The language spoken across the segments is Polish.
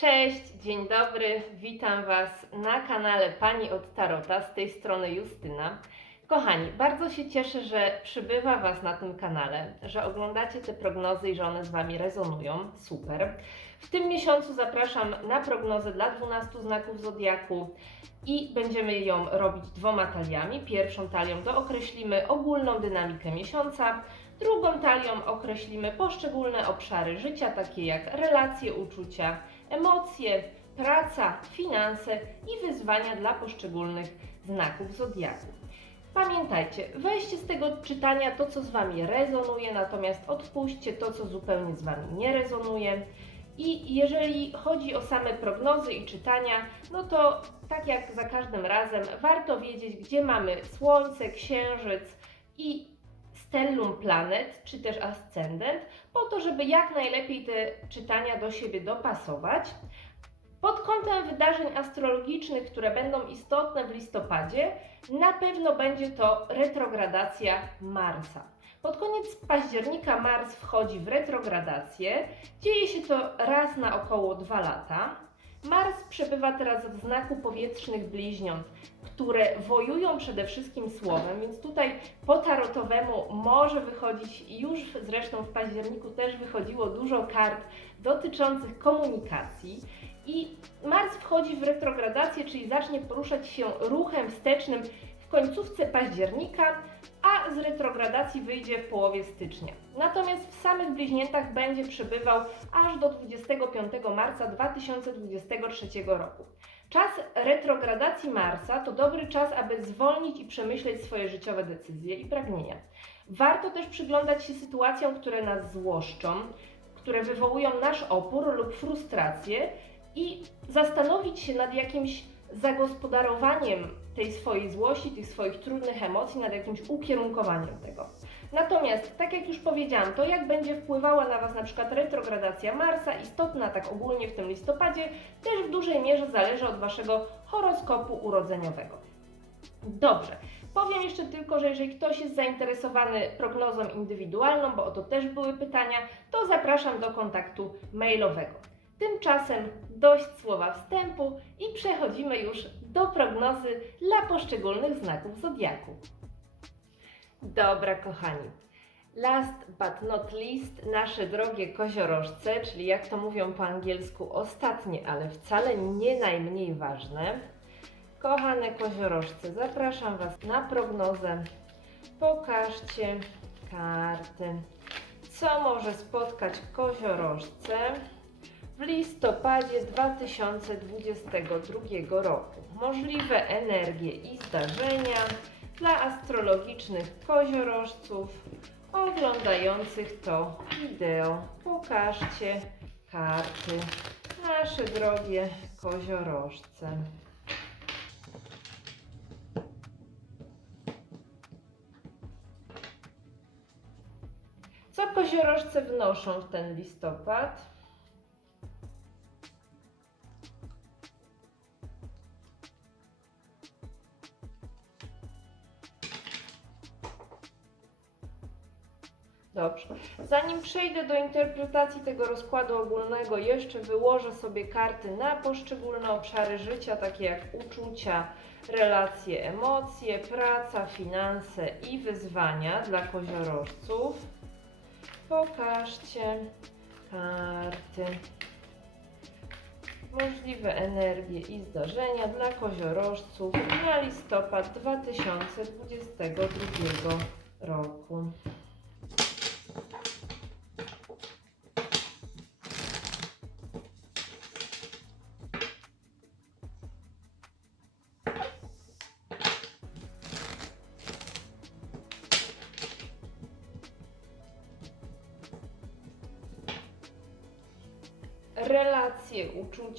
Cześć, dzień dobry, witam Was na kanale Pani od Tarota, z tej strony Justyna. Kochani, bardzo się cieszę, że przybywa Was na tym kanale, że oglądacie te prognozy i że one z Wami rezonują. Super. W tym miesiącu zapraszam na prognozę dla 12 znaków Zodiaku i będziemy ją robić dwoma taliami. Pierwszą talią dookreślimy ogólną dynamikę miesiąca, drugą talią określimy poszczególne obszary życia, takie jak relacje, uczucia, emocje, praca, finanse i wyzwania dla poszczególnych znaków zodiaku. Pamiętajcie, weźcie z tego czytania to, co z Wami rezonuje, natomiast odpuśćcie to, co zupełnie z Wami nie rezonuje. I jeżeli chodzi o same prognozy i czytania, no to tak jak za każdym razem, warto wiedzieć, gdzie mamy Słońce, Księżyc i stellum planet, czy też ascendent, po to, żeby jak najlepiej te czytania do siebie dopasować. Pod kątem wydarzeń astrologicznych, które będą istotne w listopadzie, na pewno będzie to retrogradacja Marsa. Pod koniec października Mars wchodzi w retrogradację. Dzieje się to raz na około dwa lata. Mars przebywa teraz w znaku powietrznych bliźniąt, które wojują przede wszystkim słowem, więc tutaj po tarotowemu może wychodzić, już zresztą w październiku też wychodziło dużo kart dotyczących komunikacji. I Mars wchodzi w retrogradację, czyli zacznie poruszać się ruchem wstecznym końcówce października, a z retrogradacji wyjdzie w połowie stycznia. Natomiast w samych bliźniętach będzie przebywał aż do 25 marca 2023 roku. Czas retrogradacji Marsa to dobry czas, aby zwolnić i przemyśleć swoje życiowe decyzje i pragnienia. Warto też przyglądać się sytuacjom, które nas złoszczą, które wywołują nasz opór lub frustrację i zastanowić się nad jakimś zagospodarowaniem tej swojej złości, tych swoich trudnych emocji, nad jakimś ukierunkowaniem tego. Natomiast, tak jak już powiedziałam, to jak będzie wpływała na Was na przykład retrogradacja Marsa, istotna tak ogólnie w tym listopadzie, też w dużej mierze zależy od Waszego horoskopu urodzeniowego. Dobrze. Powiem jeszcze tylko, że jeżeli ktoś jest zainteresowany prognozą indywidualną, bo o to też były pytania, to zapraszam do kontaktu mailowego. Tymczasem dość słowa wstępu i przechodzimy już do prognozy dla poszczególnych znaków zodiaku. Dobra, kochani. Last but not least, nasze drogie koziorożce, czyli jak to mówią po angielsku, ostatnie, ale wcale nie najmniej ważne. Kochane koziorożce, zapraszam Was na prognozę. Pokażcie karty. Co może spotkać koziorożce w listopadzie 2022 roku? Możliwe energie i zdarzenia dla astrologicznych koziorożców oglądających to wideo. Pokażcie karty, nasze drogie koziorożce. Co koziorożce wnoszą w ten listopad? Dobrze. Zanim przejdę do interpretacji tego rozkładu ogólnego, jeszcze wyłożę sobie karty na poszczególne obszary życia, takie jak uczucia, relacje, emocje, praca, finanse i wyzwania dla koziorożców. Pokażcie karty. Możliwe energie i zdarzenia dla koziorożców na listopad 2022 roku.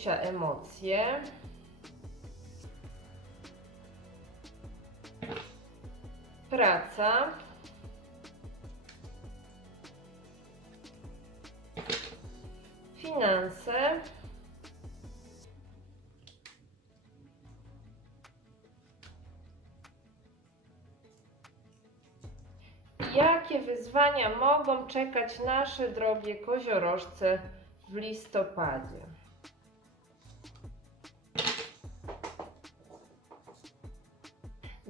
Uczucia, emocje. Praca. Finanse. Jakie wyzwania mogą czekać nasze drogie koziorożce w listopadzie?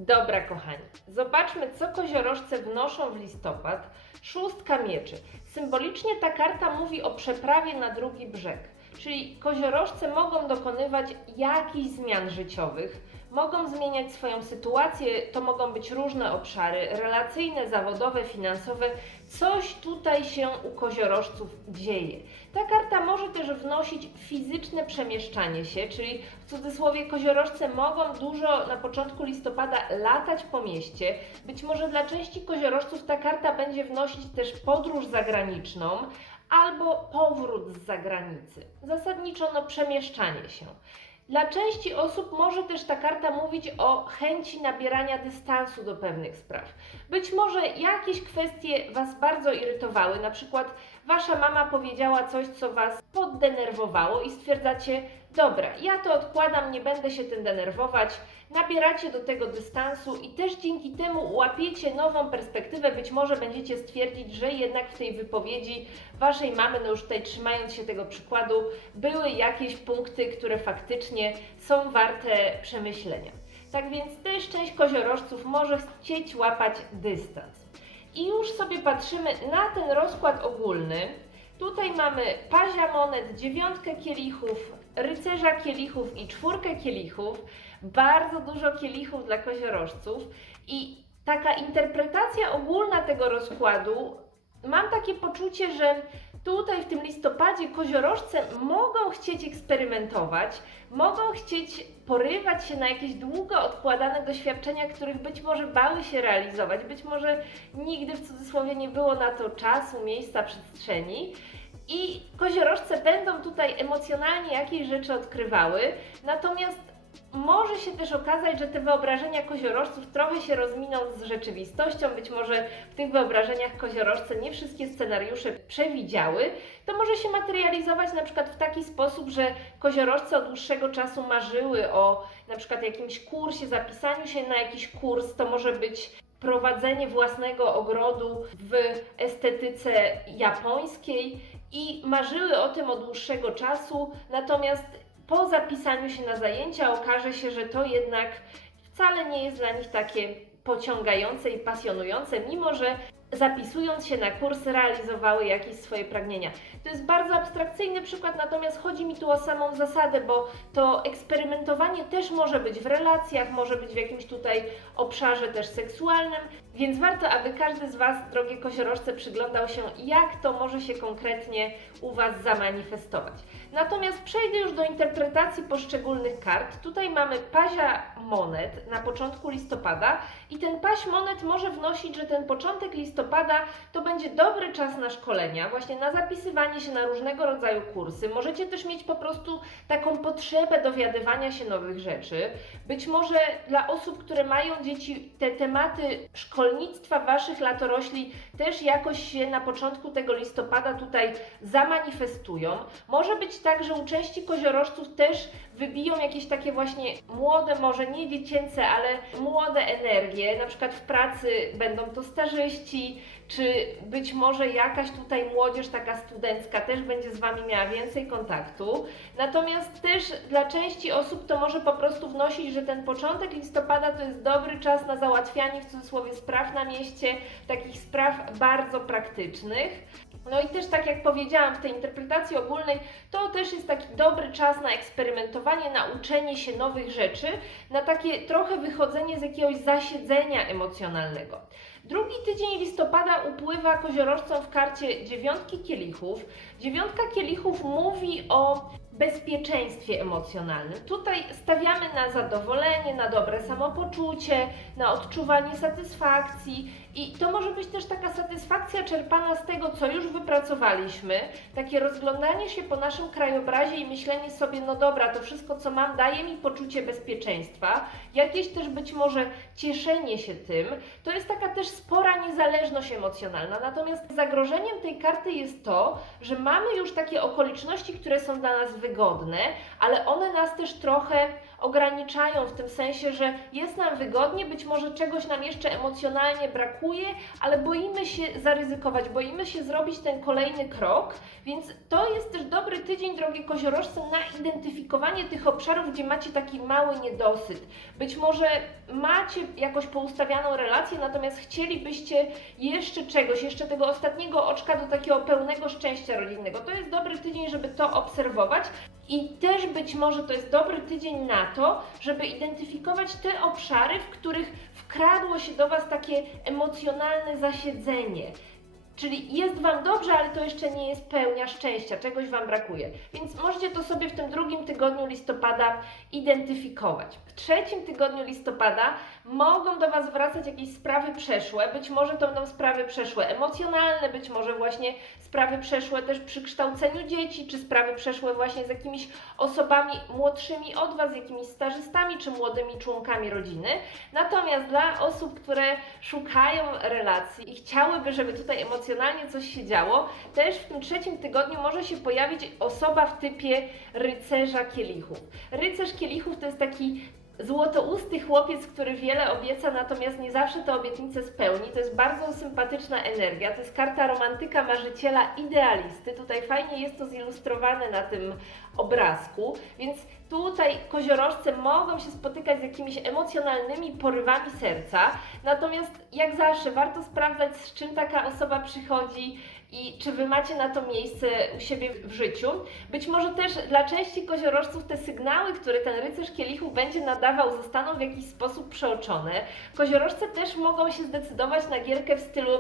Dobra, kochani, zobaczmy, co koziorożce wnoszą w listopad. Szóstka mieczy. Symbolicznie ta karta mówi o przeprawie na drugi brzeg. Czyli koziorożce mogą dokonywać jakichś zmian życiowych, mogą zmieniać swoją sytuację, to mogą być różne obszary relacyjne, zawodowe, finansowe. Coś tutaj się u koziorożców dzieje. Ta karta może też wnosić fizyczne przemieszczanie się, czyli w cudzysłowie koziorożce mogą dużo na początku listopada latać po mieście. Być może dla części koziorożców ta karta będzie wnosić też podróż zagraniczną albo powrót z zagranicy. Zasadniczo no przemieszczanie się. Dla części osób może też ta karta mówić o chęci nabierania dystansu do pewnych spraw. Być może jakieś kwestie Was bardzo irytowały, na przykład Wasza mama powiedziała coś, co Was poddenerwowało i stwierdzacie, dobra, ja to odkładam, nie będę się tym denerwować, nabieracie do tego dystansu i też dzięki temu łapiecie nową perspektywę, być może będziecie stwierdzić, że jednak w tej wypowiedzi Waszej mamy, no już tutaj trzymając się tego przykładu, były jakieś punkty, które faktycznie są warte przemyślenia. Tak więc też część koziorożców może chcieć łapać dystans. I już sobie patrzymy na ten rozkład ogólny. Tutaj mamy pazia monet, dziewiątkę kielichów, rycerza kielichów i czwórkę kielichów. Bardzo dużo kielichów dla koziorożców. I taka interpretacja ogólna tego rozkładu, mam takie poczucie, że tutaj w tym listopadzie koziorożce mogą chcieć eksperymentować, mogą chcieć porywać się na jakieś długo odkładane doświadczenia, których być może bały się realizować, być może nigdy w cudzysłowie nie było na to czasu, miejsca, przestrzeni. I koziorożce będą tutaj emocjonalnie jakieś rzeczy odkrywały, natomiast może się też okazać, że te wyobrażenia koziorożców trochę się rozminą z rzeczywistością. Być może w tych wyobrażeniach koziorożce nie wszystkie scenariusze przewidziały. To może się materializować na przykład w taki sposób, że koziorożce od dłuższego czasu marzyły o na przykład jakimś kursie, zapisaniu się na jakiś kurs. To może być prowadzenie własnego ogrodu w estetyce japońskiej i marzyły o tym od dłuższego czasu, natomiast po zapisaniu się na zajęcia okaże się, że to jednak wcale nie jest dla nich takie pociągające i pasjonujące, mimo że zapisując się na kurs realizowały jakieś swoje pragnienia. To jest bardzo abstrakcyjny przykład, natomiast chodzi mi tu o samą zasadę, bo to eksperymentowanie też może być w relacjach, może być w jakimś tutaj obszarze też seksualnym, więc warto, aby każdy z Was, drogie koziorożce, przyglądał się, jak to może się konkretnie u Was zamanifestować. Natomiast przejdę już do interpretacji poszczególnych kart. Tutaj mamy pazia monet na początku listopada i ten paź monet może wnosić, że ten początek listopada to będzie dobry czas na szkolenia, właśnie na zapisywanie się na różnego rodzaju kursy. Możecie też mieć po prostu taką potrzebę dowiadywania się nowych rzeczy. Być może dla osób, które mają dzieci, te tematy szkolnictwa Waszych latorośli też jakoś się na początku tego listopada tutaj zamanifestują. Może być tak, że u części koziorożców też wybiją jakieś takie właśnie młode, może nie dziecięce, ale młode energie. Na przykład w pracy będą to starzyści, czy być może jakaś tutaj młodzież taka studencka też będzie z Wami miała więcej kontaktu. Natomiast też dla części osób to może po prostu wnosić, że ten początek listopada to jest dobry czas na załatwianie w cudzysłowie spraw na mieście, takich spraw bardzo praktycznych. No i też tak jak powiedziałam w tej interpretacji ogólnej, to też jest taki dobry czas na eksperymentowanie, na uczenie się nowych rzeczy, na takie trochę wychodzenie z jakiegoś zasiedzenia emocjonalnego. Drugi tydzień listopada upływa koziorożcom w karcie dziewiątki kielichów. Dziewiątka kielichów mówi o bezpieczeństwie emocjonalnym. Tutaj stawiamy na zadowolenie, na dobre samopoczucie, na odczuwanie satysfakcji i to może być też taka satysfakcja czerpana z tego, co już wypracowaliśmy, takie rozglądanie się po naszym krajobrazie i myślenie sobie, no dobra, to wszystko, co mam, daje mi poczucie bezpieczeństwa, jakieś też być może cieszenie się tym. To jest taka też spora niezależność emocjonalna. Natomiast zagrożeniem tej karty jest to, że mamy już takie okoliczności, które są dla nas wygodne ale one nas też trochę ograniczają w tym sensie, że jest nam wygodnie, być może czegoś nam jeszcze emocjonalnie brakuje, ale boimy się zaryzykować, boimy się zrobić ten kolejny krok, więc to jest też dobry tydzień, drogie koziorożce, na identyfikowanie tych obszarów, gdzie macie taki mały niedosyt. Być może macie jakoś poustawianą relację, natomiast chcielibyście jeszcze czegoś, jeszcze tego ostatniego oczka do takiego pełnego szczęścia rodzinnego. To jest dobry tydzień, żeby to obserwować. I też być może to jest dobry tydzień na to, żeby identyfikować te obszary, w których wkradło się do Was takie emocjonalne zasiedzenie. Czyli jest Wam dobrze, ale to jeszcze nie jest pełnia szczęścia, czegoś Wam brakuje. Więc możecie to sobie w tym drugim tygodniu listopada identyfikować. W trzecim tygodniu listopada mogą do Was wracać jakieś sprawy przeszłe, być może to będą sprawy przeszłe emocjonalne, być może właśnie sprawy przeszłe też przy kształceniu dzieci, czy sprawy przeszłe właśnie z jakimiś osobami młodszymi od Was, z jakimiś stażystami, czy młodymi członkami rodziny. Natomiast dla osób, które szukają relacji i chciałyby, żeby tutaj emocjonalnie coś się działo, też w tym trzecim tygodniu może się pojawić osoba w typie rycerza kielichów. Rycerz kielichów to jest taki złotousty chłopiec, który wiele obieca, natomiast nie zawsze te obietnice spełni. To jest bardzo sympatyczna energia. To jest karta romantyka, marzyciela, idealisty. Tutaj fajnie jest to zilustrowane na tym obrazku, więc tutaj koziorożce mogą się spotykać z jakimiś emocjonalnymi porywami serca. Natomiast jak zawsze warto sprawdzać, z czym taka osoba przychodzi i czy wy macie na to miejsce u siebie w życiu. Być może też dla części koziorożców te sygnały, które ten rycerz kielichów będzie nadawał, zostaną w jakiś sposób przeoczone. Koziorożce też mogą się zdecydować na gierkę w stylu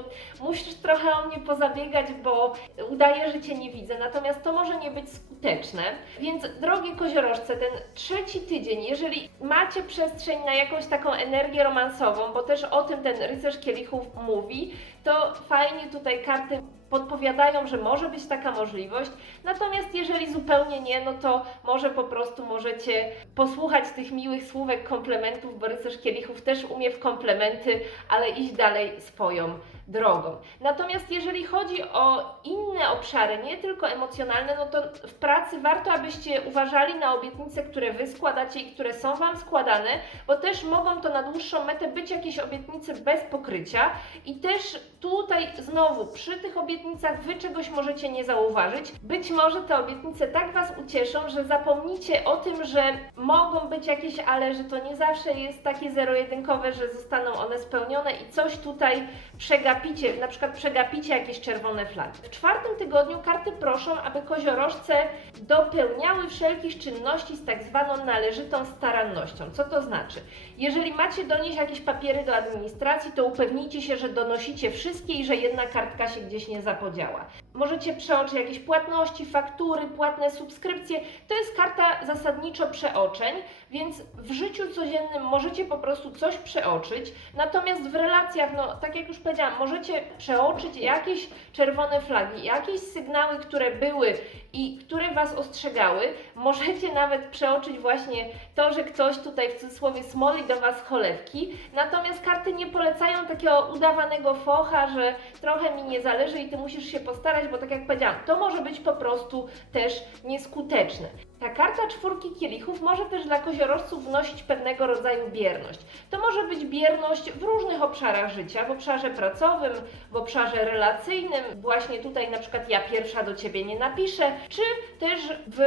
musisz trochę o mnie pozabiegać, bo udaję, że cię nie widzę. Natomiast to może nie być skuteczne. Więc drogie koziorożce, ten trzeci tydzień, jeżeli macie przestrzeń na jakąś taką energię romansową, bo też o tym ten rycerz kielichów mówi, to fajnie tutaj karty podpowiadają, że może być taka możliwość. Natomiast jeżeli zupełnie nie, no to może po prostu możecie posłuchać tych miłych słówek, komplementów, bo rycerz kielichów też umie w komplementy, ale iść dalej swoją drogą. Natomiast jeżeli chodzi o inne obszary, nie tylko emocjonalne, no to w pracy warto, abyście uważali na obietnice, które Wy składacie i które są Wam składane, bo też mogą to na dłuższą metę być jakieś obietnice bez pokrycia i też tutaj znowu przy tych obietnicach Wy czegoś możecie nie zauważyć. Być może te obietnice tak Was ucieszą, że zapomnicie o tym, że mogą być jakieś, ale że to nie zawsze jest takie zero-jedynkowe, że zostaną one spełnione i coś tutaj przegapicie, na przykład przegapicie jakieś czerwone flagi. W czwartym tygodniu karty proszą, aby koziorożce dopełniały wszelkich czynności z tak zwaną należytą starannością. Co to znaczy? Jeżeli macie donieść jakieś papiery do administracji, to upewnijcie się, że donosicie wszystkie i że jedna kartka się gdzieś nie zapodziała. Możecie przeoczyć jakieś płatności, faktury, płatne subskrypcje. To jest karta zasadniczo przeoczeń, więc w życiu codziennym możecie po prostu coś przeoczyć. Natomiast w relacjach, no tak jak już powiedziałam, możecie przeoczyć jakieś czerwone flagi, jakieś sygnały, które były i które Was ostrzegały. Możecie nawet przeoczyć właśnie to, że ktoś tutaj w cudzysłowie smoli do Was cholewki. Natomiast karty nie polecają takiego udawanego focha, że trochę mi nie zależy i Ty musisz się postarać, bo tak jak powiedziałam, to może być po prostu też nieskuteczne. Ta karta czwórki kielichów może też dla koziorożców wnosić pewnego rodzaju bierność. To może być bierność w różnych obszarach życia, w obszarze pracowym, w obszarze relacyjnym, właśnie tutaj na przykład ja pierwsza do Ciebie nie napiszę, czy też w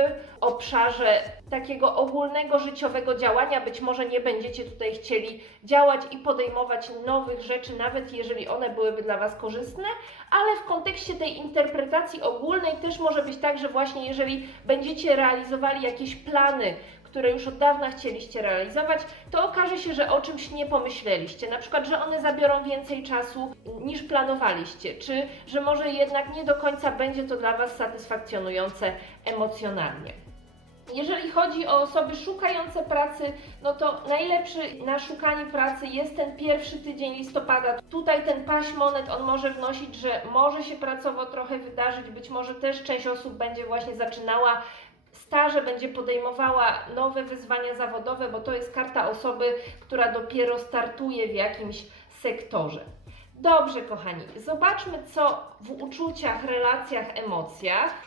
obszarze takiego ogólnego życiowego działania. Być może nie będziecie tutaj chcieli działać i podejmować nowych rzeczy, nawet jeżeli one byłyby dla Was korzystne, ale w kontekście tej interpretacji ogólnej też może być tak, że właśnie jeżeli będziecie realizowali jakieś plany, które już od dawna chcieliście realizować, to okaże się, że o czymś nie pomyśleliście. Na przykład, że one zabiorą więcej czasu niż planowaliście, czy że może jednak nie do końca będzie to dla Was satysfakcjonujące emocjonalnie. Jeżeli chodzi o osoby szukające pracy, no to najlepszy na szukanie pracy jest ten pierwszy tydzień listopada. Tutaj ten paś monet, on może wnosić, że może się pracowo trochę wydarzyć, być może też część osób będzie właśnie zaczynała staże, będzie podejmowała nowe wyzwania zawodowe, bo to jest karta osoby, która dopiero startuje w jakimś sektorze. Dobrze, kochani, zobaczmy, co w uczuciach, relacjach, emocjach.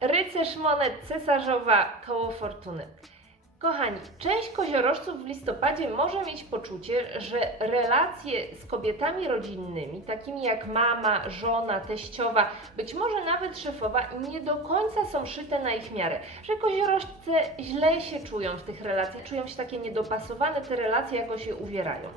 Rycerz monet, cesarzowa, koło fortuny. Kochani, część koziorożców w listopadzie może mieć poczucie, że relacje z kobietami rodzinnymi, takimi jak mama, żona, teściowa, być może nawet szefowa, nie do końca są szyte na ich miarę. Że koziorożce źle się czują w tych relacjach, czują się takie niedopasowane, te relacje jakoś się uwierają.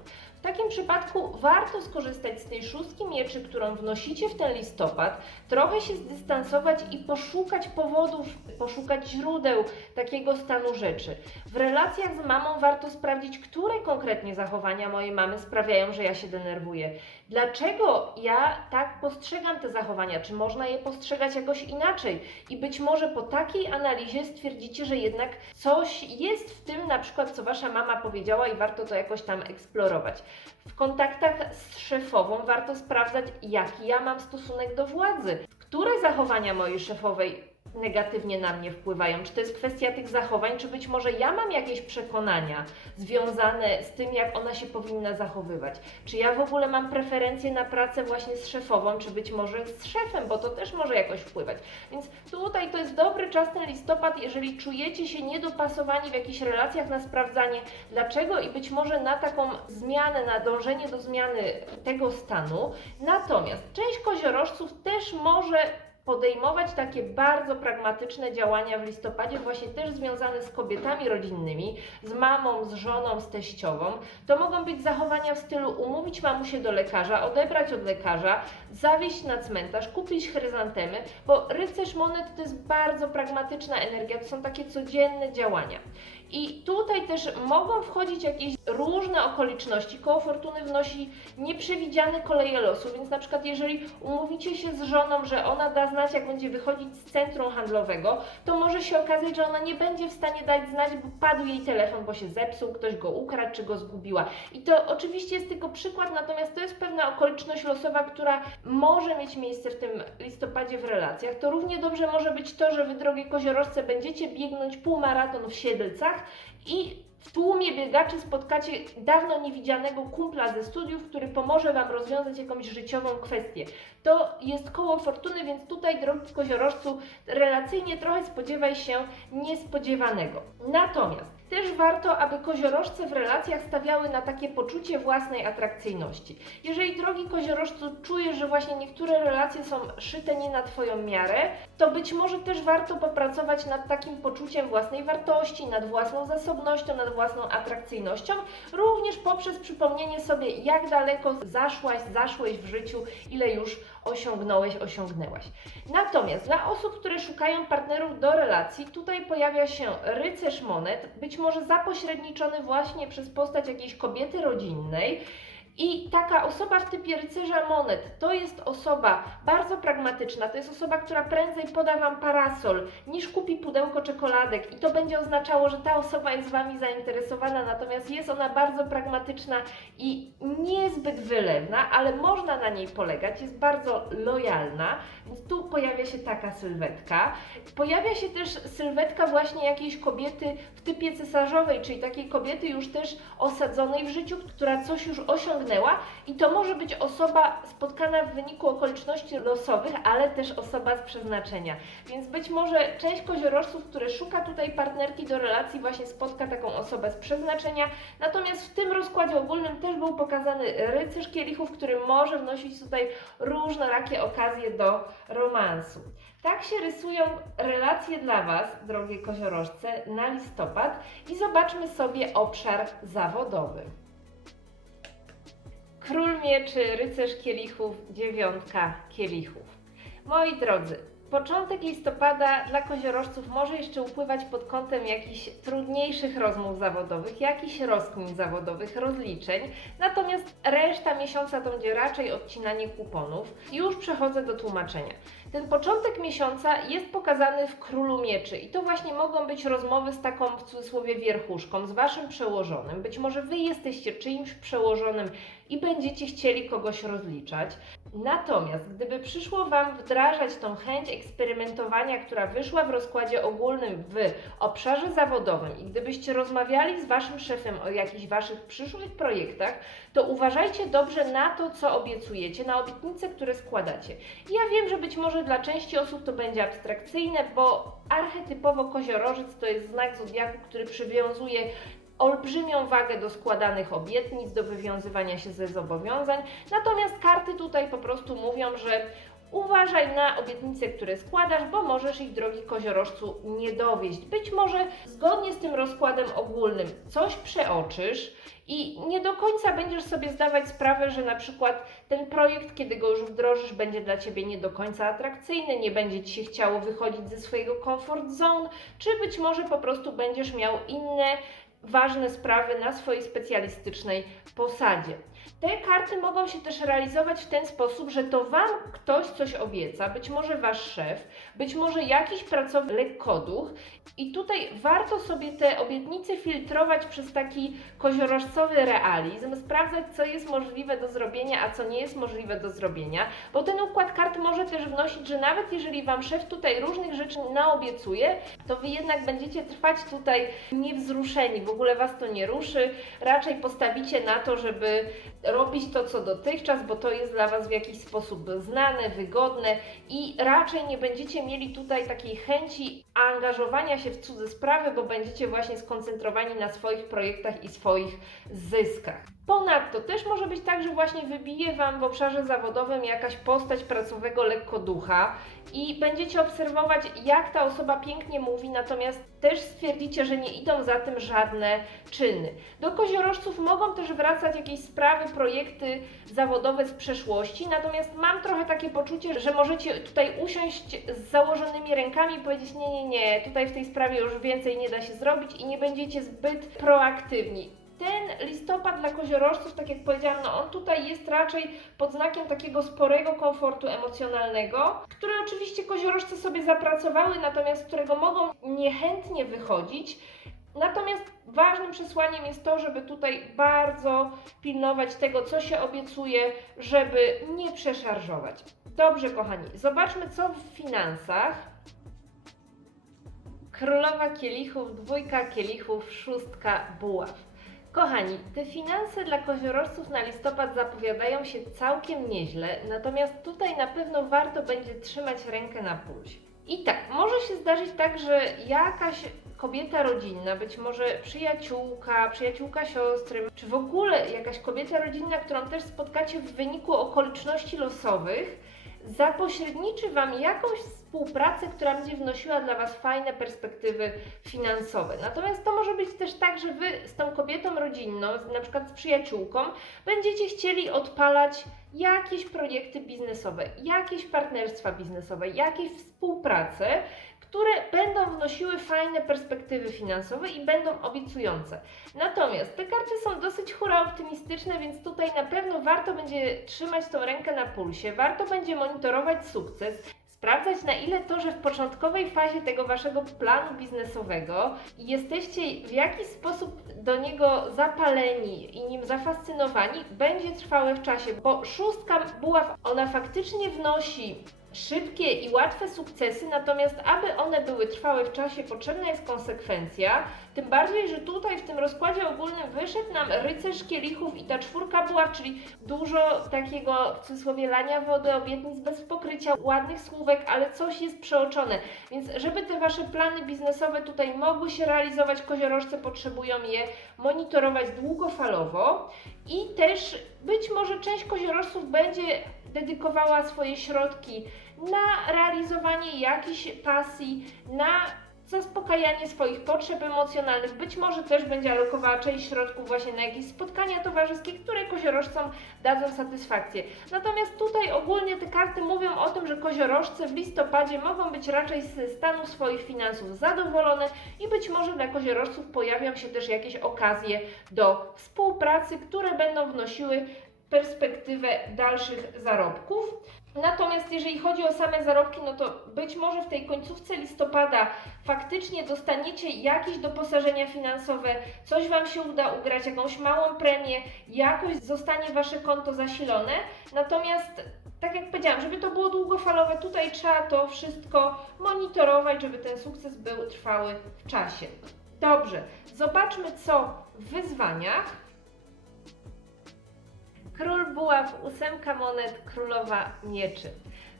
W takim przypadku warto skorzystać z tej szóstki mieczy, którą wnosicie w ten listopad, trochę się zdystansować i poszukać powodów, poszukać źródeł takiego stanu rzeczy. W relacjach z mamą warto sprawdzić, które konkretnie zachowania mojej mamy sprawiają, że ja się denerwuję. Dlaczego ja tak postrzegam te zachowania? Czy można je postrzegać jakoś inaczej? I być może po takiej analizie stwierdzicie, że jednak coś jest w tym, na przykład, co wasza mama powiedziała, i warto to jakoś tam eksplorować. W kontaktach z szefową warto sprawdzać, jaki ja mam stosunek do władzy. Które zachowania mojej szefowej negatywnie na mnie wpływają? Czy to jest kwestia tych zachowań, czy być może ja mam jakieś przekonania związane z tym, jak ona się powinna zachowywać? Czy ja w ogóle mam preferencje na pracę właśnie z szefową, czy być może z szefem, bo to też może jakoś wpływać. Więc tutaj to jest dobry czas ten listopad, jeżeli czujecie się niedopasowani w jakichś relacjach na sprawdzanie, dlaczego i być może na taką zmianę, na dążenie do zmiany tego stanu. Natomiast część koziorożców też może podejmować takie bardzo pragmatyczne działania w listopadzie, właśnie też związane z kobietami rodzinnymi, z mamą, z żoną, z teściową. To mogą być zachowania w stylu umówić mamusię do lekarza, odebrać od lekarza, zawieźć na cmentarz, kupić chryzantemy, bo rycerz monet to jest bardzo pragmatyczna energia, to są takie codzienne działania. I tutaj też mogą wchodzić jakieś różne okoliczności. Koło fortuny wnosi nieprzewidziane koleje losu, więc na przykład jeżeli umówicie się z żoną, że ona da znać, jak będzie wychodzić z centrum handlowego, to może się okazać, że ona nie będzie w stanie dać znać, bo padł jej telefon, bo się zepsuł, ktoś go ukradł czy go zgubiła. I to oczywiście jest tylko przykład, natomiast to jest pewna okoliczność losowa, która może mieć miejsce w tym listopadzie w relacjach. To równie dobrze może być to, że wy, drogie koziorożce, będziecie biegnąć półmaraton w Siedlcach i w tłumie biegaczy spotkacie dawno niewidzianego kumpla ze studiów, który pomoże Wam rozwiązać jakąś życiową kwestię. To jest koło fortuny, więc tutaj, drogi koziorożcu, relacyjnie trochę spodziewaj się niespodziewanego. Natomiast też warto, aby koziorożce w relacjach stawiały na takie poczucie własnej atrakcyjności. Jeżeli, drogi koziorożcu, czujesz, że właśnie niektóre relacje są szyte nie na Twoją miarę, to być może też warto popracować nad takim poczuciem własnej wartości, nad własną zasobnością, nad własną atrakcyjnością, również poprzez przypomnienie sobie, jak daleko zaszłaś, zaszłeś w życiu, ile już osiągnąłeś, osiągnęłaś. Natomiast dla osób, które szukają partnerów do relacji, tutaj pojawia się rycerz monet, być może zapośredniczony właśnie przez postać jakiejś kobiety rodzinnej. I taka osoba w typie rycerza monet to jest osoba bardzo pragmatyczna, to jest osoba, która prędzej poda Wam parasol niż kupi pudełko czekoladek. I to będzie oznaczało, że ta osoba jest Wami zainteresowana, natomiast jest ona bardzo pragmatyczna i niezbyt wylewna, ale można na niej polegać, jest bardzo lojalna, więc tu pojawia się taka sylwetka. Pojawia się też sylwetka właśnie jakiejś kobiety w typie cesarzowej, czyli takiej kobiety już też osadzonej w życiu, która coś już osiągnęła i to może być osoba spotkana w wyniku okoliczności losowych, ale też osoba z przeznaczenia. Więc być może część koziorożców, które szuka tutaj partnerki do relacji, właśnie spotka taką osobę z przeznaczenia. Natomiast w tym rozkładzie ogólnym też był pokazany rycerz kielichów, który może wnosić tutaj różnorakie okazje do romansu. Tak się rysują relacje dla Was, drogie koziorożce, na listopad i zobaczmy sobie obszar zawodowy. Król mieczy, rycerz kielichów, dziewiątka kielichów. Moi drodzy, początek listopada dla koziorożców może jeszcze upływać pod kątem jakichś trudniejszych rozmów zawodowych, jakichś rozkmin zawodowych, rozliczeń, natomiast reszta miesiąca to będzie raczej odcinanie kuponów. Już przechodzę do tłumaczenia. Ten początek miesiąca jest pokazany w Królu Mieczy i to właśnie mogą być rozmowy z taką w cudzysłowie wierchuszką, z Waszym przełożonym. Być może Wy jesteście czyimś przełożonym i będziecie chcieli kogoś rozliczać. Natomiast gdyby przyszło Wam wdrażać tą chęć eksperymentowania, która wyszła w rozkładzie ogólnym w obszarze zawodowym i gdybyście rozmawiali z Waszym szefem o jakichś Waszych przyszłych projektach, to uważajcie dobrze na to, co obiecujecie, na obietnice, które składacie. Ja wiem, że być może dla części osób to będzie abstrakcyjne, bo archetypowo koziorożec to jest znak zodiaku, który przywiązuje olbrzymią wagę do składanych obietnic, do wywiązywania się ze zobowiązań. Natomiast karty tutaj po prostu mówią, że uważaj na obietnice, które składasz, bo możesz ich, drogi koziorożcu, nie dowieść. Być może zgodnie z tym rozkładem ogólnym coś przeoczysz i nie do końca będziesz sobie zdawać sprawę, że na przykład ten projekt, kiedy go już wdrożysz, będzie dla Ciebie nie do końca atrakcyjny, nie będzie Ci się chciało wychodzić ze swojego comfort zone, czy być może po prostu będziesz miał inne ważne sprawy na swojej specjalistycznej posadzie. Te karty mogą się też realizować w ten sposób, że to Wam ktoś coś obieca, być może Wasz szef, być może jakiś pracownik lekkoduch i tutaj warto sobie te obietnice filtrować przez taki koziorożcowy realizm, sprawdzać co jest możliwe do zrobienia, a co nie jest możliwe do zrobienia, bo ten układ kart może też wnosić, że nawet jeżeli Wam szef tutaj różnych rzeczy naobiecuje, to Wy jednak będziecie trwać tutaj niewzruszeni, w ogóle Was to nie ruszy, raczej postawicie na to, żeby robić to, co dotychczas, bo to jest dla Was w jakiś sposób znane, wygodne i raczej nie będziecie mieli tutaj takiej chęci angażowania się w cudze sprawy, bo będziecie właśnie skoncentrowani na swoich projektach i swoich zyskach. Ponadto też może być tak, że właśnie wybije Wam w obszarze zawodowym jakaś postać pracowego lekkoducha i będziecie obserwować, jak ta osoba pięknie mówi, natomiast też stwierdzicie, że nie idą za tym żadne czyny. Do koziorożców mogą też wracać jakieś sprawy, projekty zawodowe z przeszłości, natomiast mam trochę takie poczucie, że możecie tutaj usiąść z założonymi rękami i powiedzieć: Nie, nie, nie, tutaj w tej sprawie już więcej nie da się zrobić i nie będziecie zbyt proaktywni ten listopad dla koziorożców, tak jak powiedziałam, no on tutaj jest raczej pod znakiem takiego sporego komfortu emocjonalnego, który oczywiście koziorożce sobie zapracowały, natomiast z którego mogą niechętnie wychodzić. Natomiast ważnym przesłaniem jest to, żeby tutaj bardzo pilnować tego, co się obiecuje, żeby nie przeszarżować. Dobrze, kochani, zobaczmy, co w finansach. Królowa kielichów, dwójka kielichów, szóstka buław. Kochani, te finanse dla koziorożców na listopad zapowiadają się całkiem nieźle, natomiast tutaj na pewno warto będzie trzymać rękę na pulsie. I tak, może się zdarzyć tak, że jakaś kobieta rodzinna, być może przyjaciółka, przyjaciółka siostry, czy w ogóle jakaś kobieta rodzinna, którą też spotkacie w wyniku okoliczności losowych, zapośredniczy Wam jakąś współpracę, która będzie wnosiła dla Was fajne perspektywy finansowe. Natomiast to może być też tak, że Wy z tą kobietą rodzinną, na przykład z przyjaciółką, będziecie chcieli odpalać jakieś projekty biznesowe, jakieś partnerstwa biznesowe, jakieś współprace, które będą wnosiły fajne perspektywy finansowe i będą obiecujące. Natomiast te karty są dosyć hura optymistyczne, więc tutaj na pewno warto będzie trzymać tą rękę na pulsie, warto będzie monitorować sukces, sprawdzać na ile to, że w początkowej fazie tego waszego planu biznesowego jesteście w jakiś sposób do niego zapaleni i nim zafascynowani, będzie trwałe w czasie, bo szóstka buław, ona faktycznie wnosi szybkie i łatwe sukcesy, natomiast aby one były trwałe w czasie, potrzebna jest konsekwencja. Tym bardziej, że tutaj w tym rozkładzie ogólnym wyszedł nam rycerz kielichów i ta czwórka buław, czyli dużo takiego w cudzysłowie lania wody, obietnic bez pokrycia, ładnych słówek, ale coś jest przeoczone. Więc żeby te Wasze plany biznesowe tutaj mogły się realizować, koziorożce potrzebują je monitorować długofalowo i też być może część koziorożców będzie dedykowała swoje środki na realizowanie jakiejś pasji, na zaspokajanie swoich potrzeb emocjonalnych. Być może też będzie alokowała część środków właśnie na jakieś spotkania towarzyskie, które koziorożcom dadzą satysfakcję. Natomiast tutaj ogólnie te karty mówią o tym, że koziorożce w listopadzie mogą być raczej z stanu swoich finansów zadowolone i być może dla koziorożców pojawią się też jakieś okazje do współpracy, które będą wnosiły perspektywę dalszych zarobków. Natomiast jeżeli chodzi o same zarobki, no to być może w tej końcówce listopada faktycznie dostaniecie jakieś doposażenia finansowe, coś Wam się uda ugrać, jakąś małą premię, jakoś zostanie Wasze konto zasilone. Natomiast tak jak powiedziałam, żeby to było długofalowe, tutaj trzeba to wszystko monitorować, żeby ten sukces był trwały w czasie. Dobrze, zobaczmy co w wyzwaniach. Król buław, ósemka monet, królowa mieczy.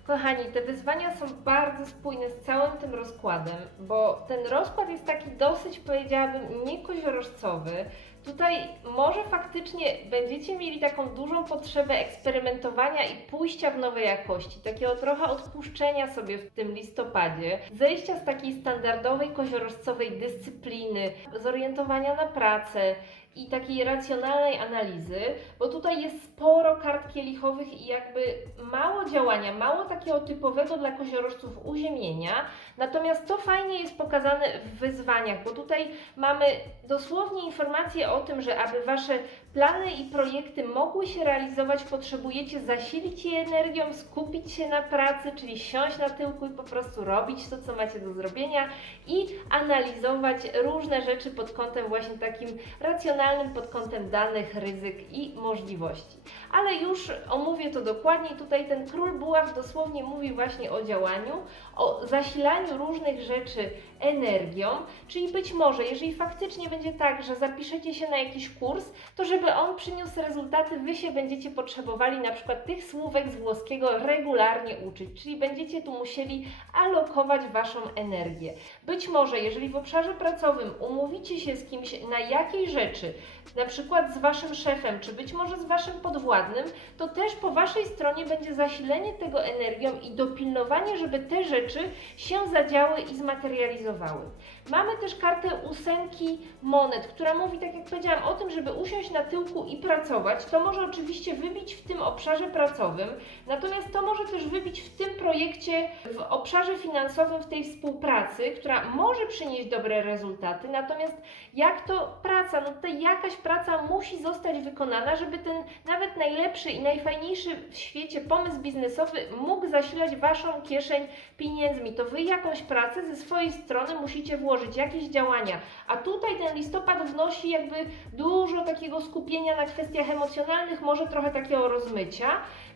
Kochani, te wyzwania są bardzo spójne z całym tym rozkładem, bo ten rozkład jest taki dosyć, powiedziałabym, niekoziorożcowy. Tutaj może faktycznie będziecie mieli taką dużą potrzebę eksperymentowania i pójścia w nowe jakości, takiego trochę odpuszczenia sobie w tym listopadzie, zejścia z takiej standardowej koziorożcowej dyscypliny, zorientowania na pracę, i takiej racjonalnej analizy, bo tutaj jest sporo kart kielichowych i jakby mało działania, mało takiego typowego dla koziorożców uziemienia, natomiast to fajnie jest pokazane w wyzwaniach, bo tutaj mamy dosłownie informacje o tym, że aby Wasze plany i projekty mogły się realizować, potrzebujecie zasilić je energią, skupić się na pracy, czyli siąść na tyłku i po prostu robić to, co macie do zrobienia i analizować różne rzeczy pod kątem właśnie takim racjonalnym, pod kątem danych, ryzyk i możliwości. Ale już omówię to dokładniej. Tutaj ten król buław dosłownie mówi właśnie o działaniu, o zasilaniu różnych rzeczy energią, czyli być może, jeżeli faktycznie będzie tak, że zapiszecie się na jakiś kurs, to żeby on przyniósł rezultaty, wy się będziecie potrzebowali na przykład tych słówek z włoskiego regularnie uczyć, czyli będziecie tu musieli alokować waszą energię. Być może, jeżeli w obszarze pracowym umówicie się z kimś na jakiej rzeczy, na przykład z waszym szefem, czy być może z waszym podwładnym, to też po waszej stronie będzie zasilenie tego energią i dopilnowanie, żeby te rzeczy się zadziały i zmaterializowały. Mamy też kartę ósemki monet, która mówi, tak jak powiedziałam, o tym, żeby usiąść na tyłku i pracować. To może oczywiście wybić w tym obszarze pracowym, natomiast to może też wybić w tym projekcie, w obszarze finansowym, w tej współpracy, która może przynieść dobre rezultaty. Natomiast jak to praca? No tutaj jakaś praca musi zostać wykonana, żeby ten nawet najlepszy i najfajniejszy w świecie pomysł biznesowy mógł zasilać Waszą kieszeń pieniędzmi. To Wy jakąś pracę ze swojej strony musicie włożyć, jakieś działania. A tutaj ten listopad wnosi jakby dużo takiego skupienia na kwestiach emocjonalnych, może trochę takiego rozmycia.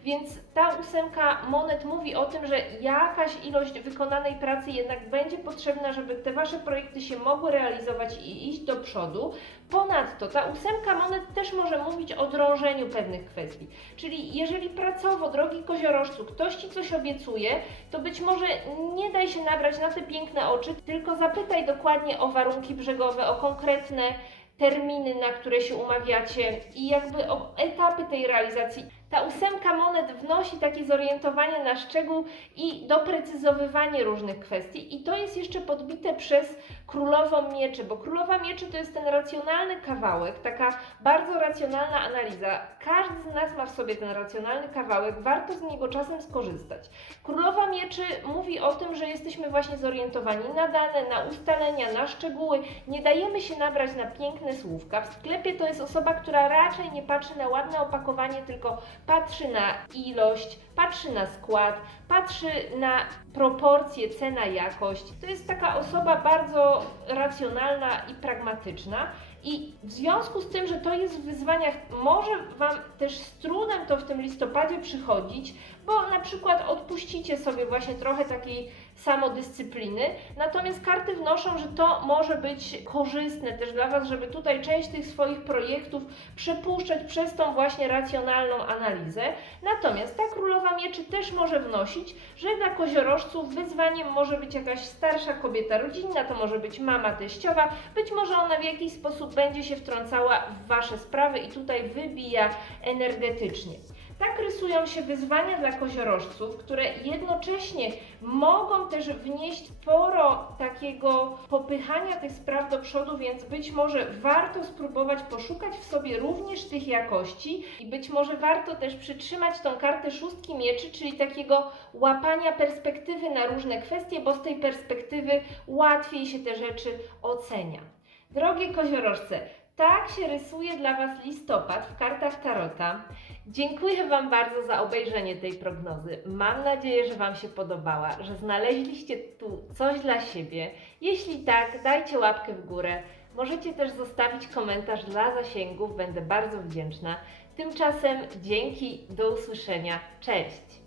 Więc ta ósemka monet mówi o tym, że jakaś ilość wykonanej pracy jednak będzie potrzebna, żeby te Wasze projekty się mogły realizować i iść do przodu. Ponadto ta ósemka monet też może mówić o drążeniu pewnych kwestii. Czyli jeżeli pracowo, drogi koziorożcu, ktoś Ci coś obiecuje, to być może nie daj się nabrać na te piękne oczy, tylko zapytaj dokładnie o warunki brzegowe, o konkretne terminy, na które się umawiacie i jakby etapy tej realizacji. Ta ósemka monet wnosi takie zorientowanie na szczegół i doprecyzowywanie różnych kwestii i to jest jeszcze podbite przez królową mieczy, bo królowa mieczy to jest ten racjonalny kawałek, taka bardzo racjonalna analiza. Każdy z nas ma w sobie ten racjonalny kawałek, warto z niego czasem skorzystać. Królowa mieczy mówi o tym, że jesteśmy właśnie zorientowani na dane, na ustalenia, na szczegóły. Nie dajemy się nabrać na piękne słówka. W sklepie to jest osoba, która raczej nie patrzy na ładne opakowanie, tylko patrzy na ilość, patrzy na skład, patrzy na proporcje cena jakość. To jest taka osoba bardzo racjonalna i pragmatyczna. I w związku z tym, że to jest w wyzwaniach, może Wam też z trudem to w tym listopadzie przychodzić, bo na przykład odpuścicie sobie właśnie trochę takiej samodyscypliny. Natomiast karty wnoszą, że to może być korzystne też dla Was, żeby tutaj część tych swoich projektów przepuszczać przez tą właśnie racjonalną analizę. Natomiast ta królowa mieczy też może wnosić, że dla koziorożców wyzwaniem może być jakaś starsza kobieta rodzinna, to może być mama teściowa, być może ona w jakiś sposób będzie się wtrącała w Wasze sprawy i tutaj wybija energetycznie. Tak rysują się wyzwania dla koziorożców, które jednocześnie mogą też wnieść sporo takiego popychania tych spraw do przodu, więc być może warto spróbować poszukać w sobie również tych jakości i być może warto też przytrzymać tą kartę szóstki mieczy, czyli takiego łapania perspektywy na różne kwestie, bo z tej perspektywy łatwiej się te rzeczy ocenia. Drogie koziorożce, tak się rysuje dla Was listopad w kartach Tarota. Dziękuję Wam bardzo za obejrzenie tej prognozy. Mam nadzieję, że Wam się podobała, że znaleźliście tu coś dla siebie. Jeśli tak, dajcie łapkę w górę. Możecie też zostawić komentarz dla zasięgów, będę bardzo wdzięczna. Tymczasem dzięki, do usłyszenia. Cześć!